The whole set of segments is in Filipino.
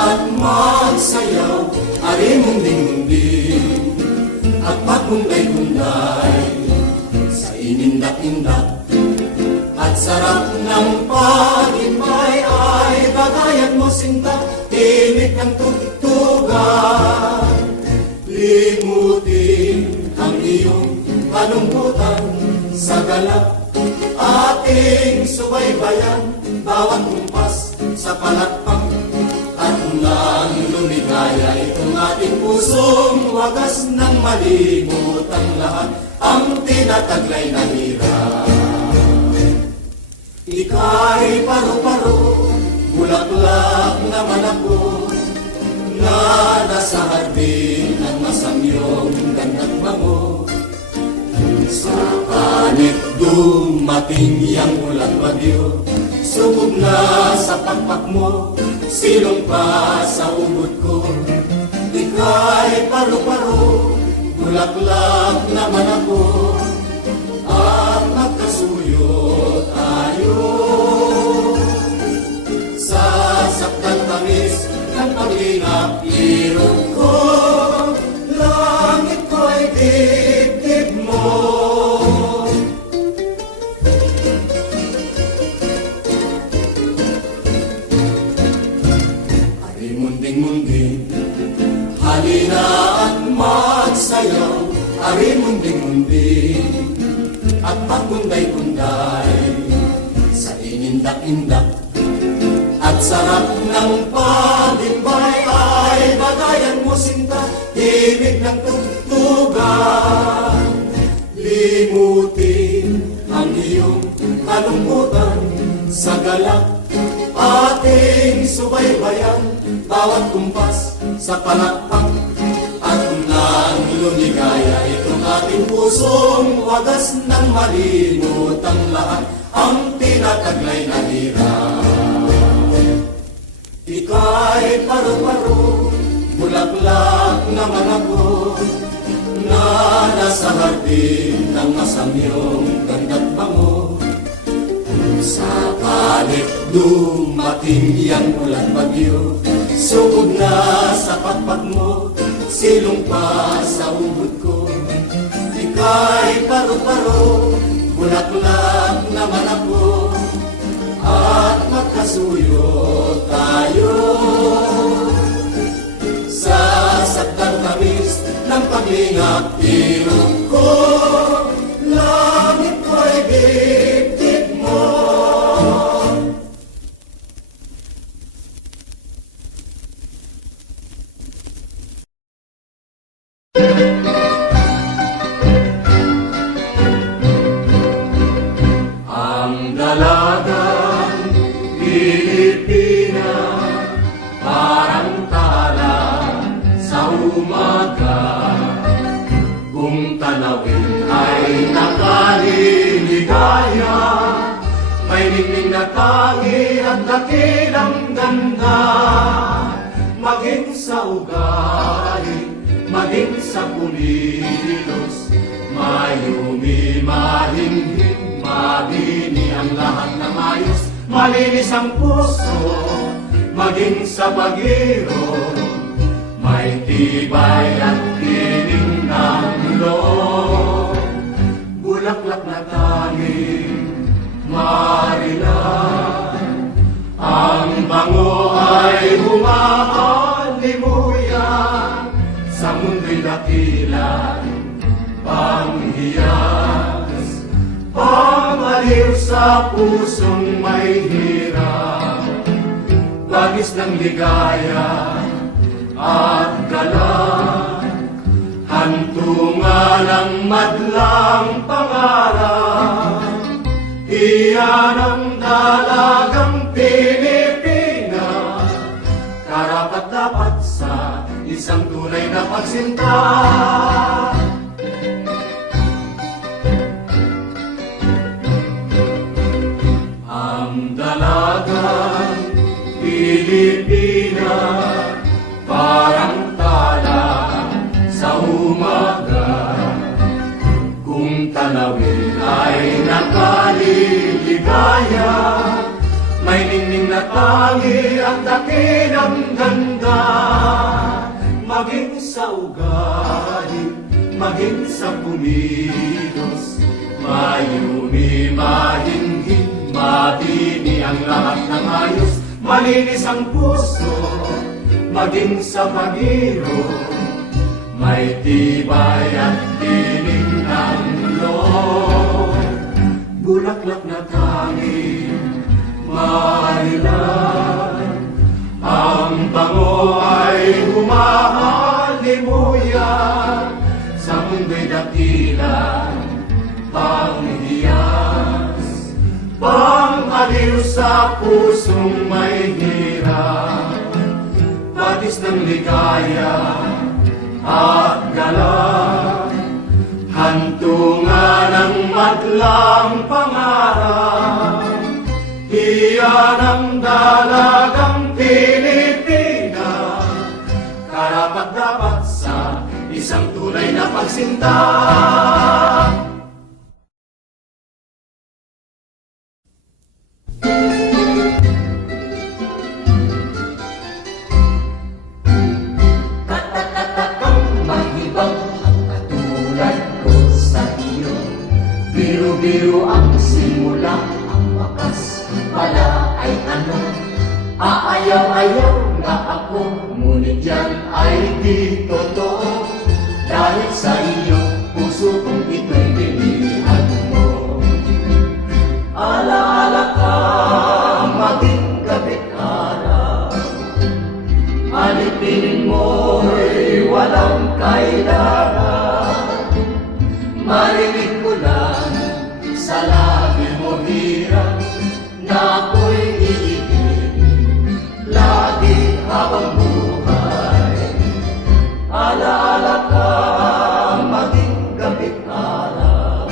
at magsayaw, ari munding-munding at pagunday-gunday sa inindak-indak. At sarap ng pag-ibay ay bagayan mo sinta, tinig ng tugtugan. Limutin ang iyong kalungkutan sa galak, ating subaybayan bawat kumpas sa palakpak. At nang lumigaya itong ating pusong wagas nang malimot ang lahat ang tinataglay na hirap. Ika'y paru-paro, bulaklak naman ako, na nasa hardin ng masamyong ganda't bango. Sa kanit dumating yang ulang bagyo, subog na sa pakpak mo, silong pa sa ubod ko. Ika'y paru-paro, bulaklak naman ako, at magkasuyo tayo. Sa sakdang tamis ng pag-ingap irog ko, langit ko'y dibdib mo. Ari munding-munding, halina at magsayaw, ari munding-munding at pagunday-gunday sa inindak-indak. At sarap ng pag-ibay ay bagayan mo sinta, ibig ng tugtugan. Limutin ang iyong kalungkutan sa galak, ating subaybayan bawat kumpas sa palakpak. At nang lumigaya itong ating pusong wagas nang malimot ang lahat ang tinataglay na hirap. Ika'y paru-paro, bulaklak naman ako, na nasa hardin ng masamyong ganda't bango. Sa kalit dumating yang ulan bagyo, subog na sa pakpak mo, silong pa sa ubod ko. Ika'y paru-paro, bulaklak naman ako, at magkasuyo tayo. Sa sakdang tamis ng paglingap irog ko, langit ko'y dibdib mo. Ang dalagang Pilipina, parang tala sa umaga. Kung tanawin ay nakaliligaya, may ningning na tangi at dakilang ganda. Maging sa ugali, maging sa kumilos, mayumi mahinhin, mabini ang lahat na mayos. Malinis ang puso, maging sa pag-iro, may tibay at tining ng loob. Bulaklak na tanging marilan, ang bango ay humahalimuyan. Sa mundo'y dakilan, panghiyas, pamaliw sa pusong may hirap. Bagis ng ligaya at galak, hantungan ng madlang pangarap. Iyan ang dalagang Pilipina, karapat-dapat sa isang tunay na pagsinta. Ang dalagang Pilipina, parang tala sa umaga. Kung tanawin ay nakaliligaya, may ningning na tangi ang dakilang ganda. Maging sa ugali, maging sa kumilos, mayumi, mahinhin, mabini ang lahat ng ayos. Malinis ang puso, maging sa pagiro, may tibay at tinig ng loob. Bulaklak na tangi, mahilan, ang bango ay humahalimuyan. Sa mundo'y dakila, panghiyas, pang-aliw sa pusong may hirap. Batis ng ligaya at galak, hantungan ng madlang pangarap. Iyan ang dalagang Pilipina, karapat-dapat sa isang tunay na pagsinta. Katakatakang mahibang ang katulad ko sa iyo. Biru-biru ang simula, ang wakas pala ay ano. Aayaw-ayaw nga ako, ngunit yan ay di totoo. Dahil sa iyo, puso kong ito'y bilihan mo. Alaala ka, maging gabi't araw. Alipinin mo'y walang kailangan. Marinig ko lang sa labi mo hirap, na ako'y iibig lagi habang buhay. Alaala ka, maging gabi't araw.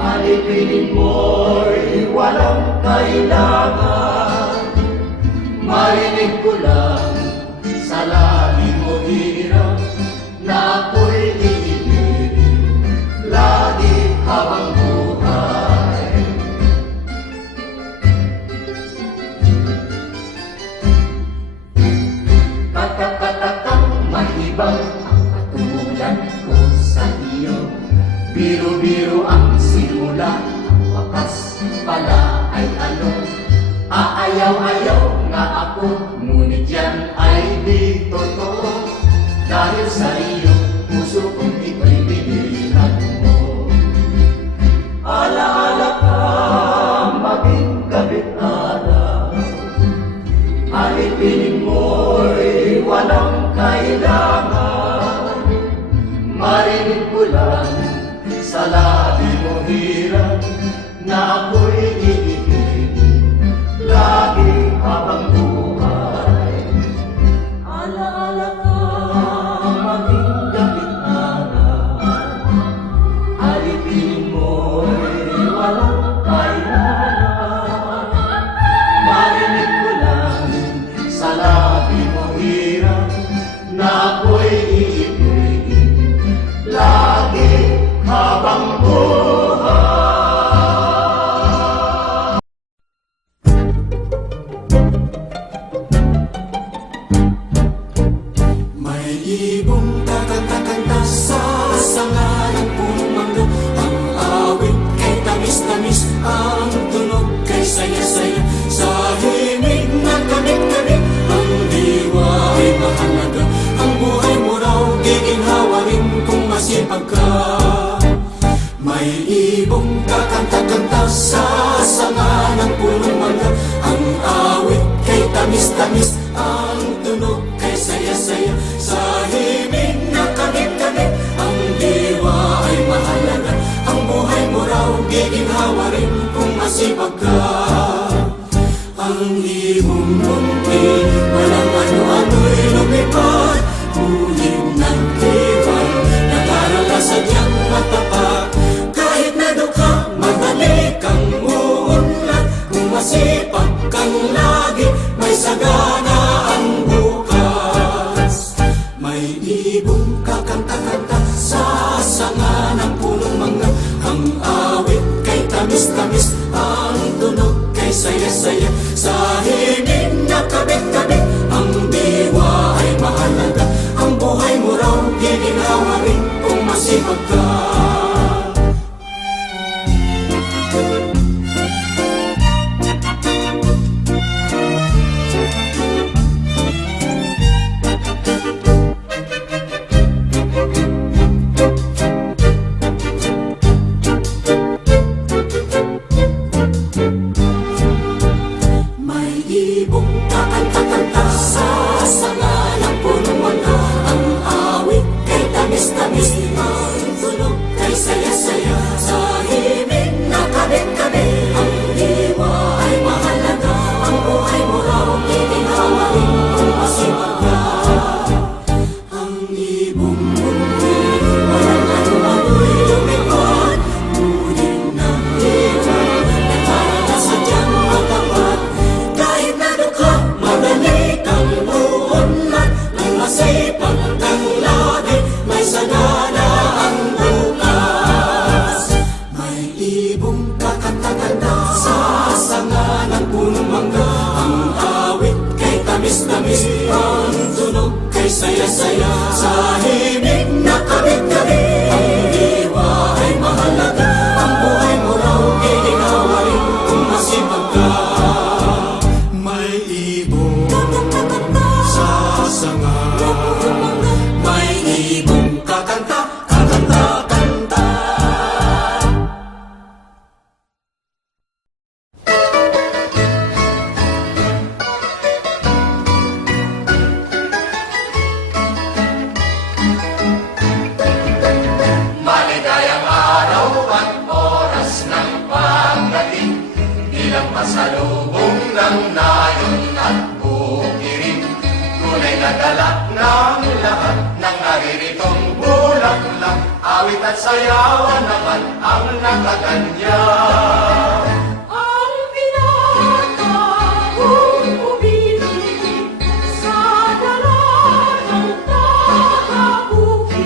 Alipinin mo'y walang kailangan. Marinig ko lang sa labi mo hirap, na ako'y iibig lagi habang buhay. Katakatakang mahibang ang katulad ko sa iyo. Biru-biru ang simula, ang wakas pala ay ano. Aayaw-ayaw nga ako, ngunit yan ay di totoo. Dahil sa iyo, puso kong ito'y bilihan mo. Alaala ka, maging gabi't araw. Alipinin mo'y walang kailangan. Marinig ko lang sa labi mo hirap, na ako'y iibig lagi habang buhay. Alaala ka, maging gabi't araw. Alipinin mo'y walang kailangan. Marinig ko lang sa labi mo hirap, na ako'y iibig lagi habang buhay. May ibong kakanta sa sanga ng punong mangga. Ang awit kay tamis-tamis, ang tunog kay saya-saya. Sa himig na kamit-kamit, ang diwa ay mahalaga. Ang buhay mo raw giginhawa rin kung masipag ka. May ibong kakanta-kanta sa sanga ng punong mangga. Ang awit kay tamis-tamis, ang tunog kay saya-saya. Sa himig na kamit-kamit, ang diwa ay mahalaga. Ang buhay mo raw giginhawa rin kung masipag ka. Ang iyong munti, walang ano-ano'y lumipad. Huling ng tibay, nag-aral ka sadyang matapat. Kahit na dukha, madali kang uunlad. Kung masipag kang lagi, may sagana ang bukas. May saya sa himig na kabit-kabit. Ang diwa ay mahalaga, ang buhay mo raw iinawarin kung masipag ka. May ibon sa sanga, may ibong kakanta, kakanta, kanta. Maligayang araw at oras ng pagdating, bilang pasalubong ng nayon at bukirin. Tunay na dala ng lahat ng nariritong bulaklak, awit at sayawan naman ang nakaganyan. Ang pinatahong umilig sa dala ng tagabukid,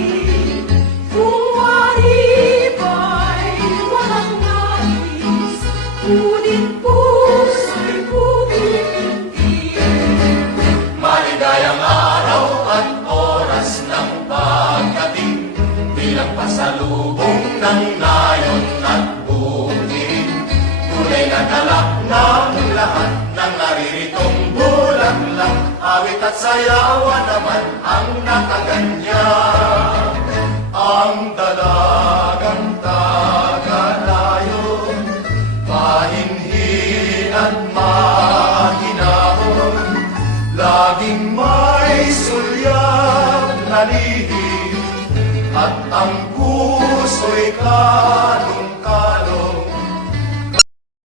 kung mariba'y walang nais, ngunit puso'y bumibindi. Maligayang araw at oras ng pagdating, bilang pasalubong ng nayon at bukirin. Tunay na dala ng lahat ng nariritong bulaklak, awit at sayawan naman ang nakaganyan. Ang dalagang tagalayo, mahinhin at mahinahon, laging may sulyap na lihim, at ang puso'y kalong-kalong.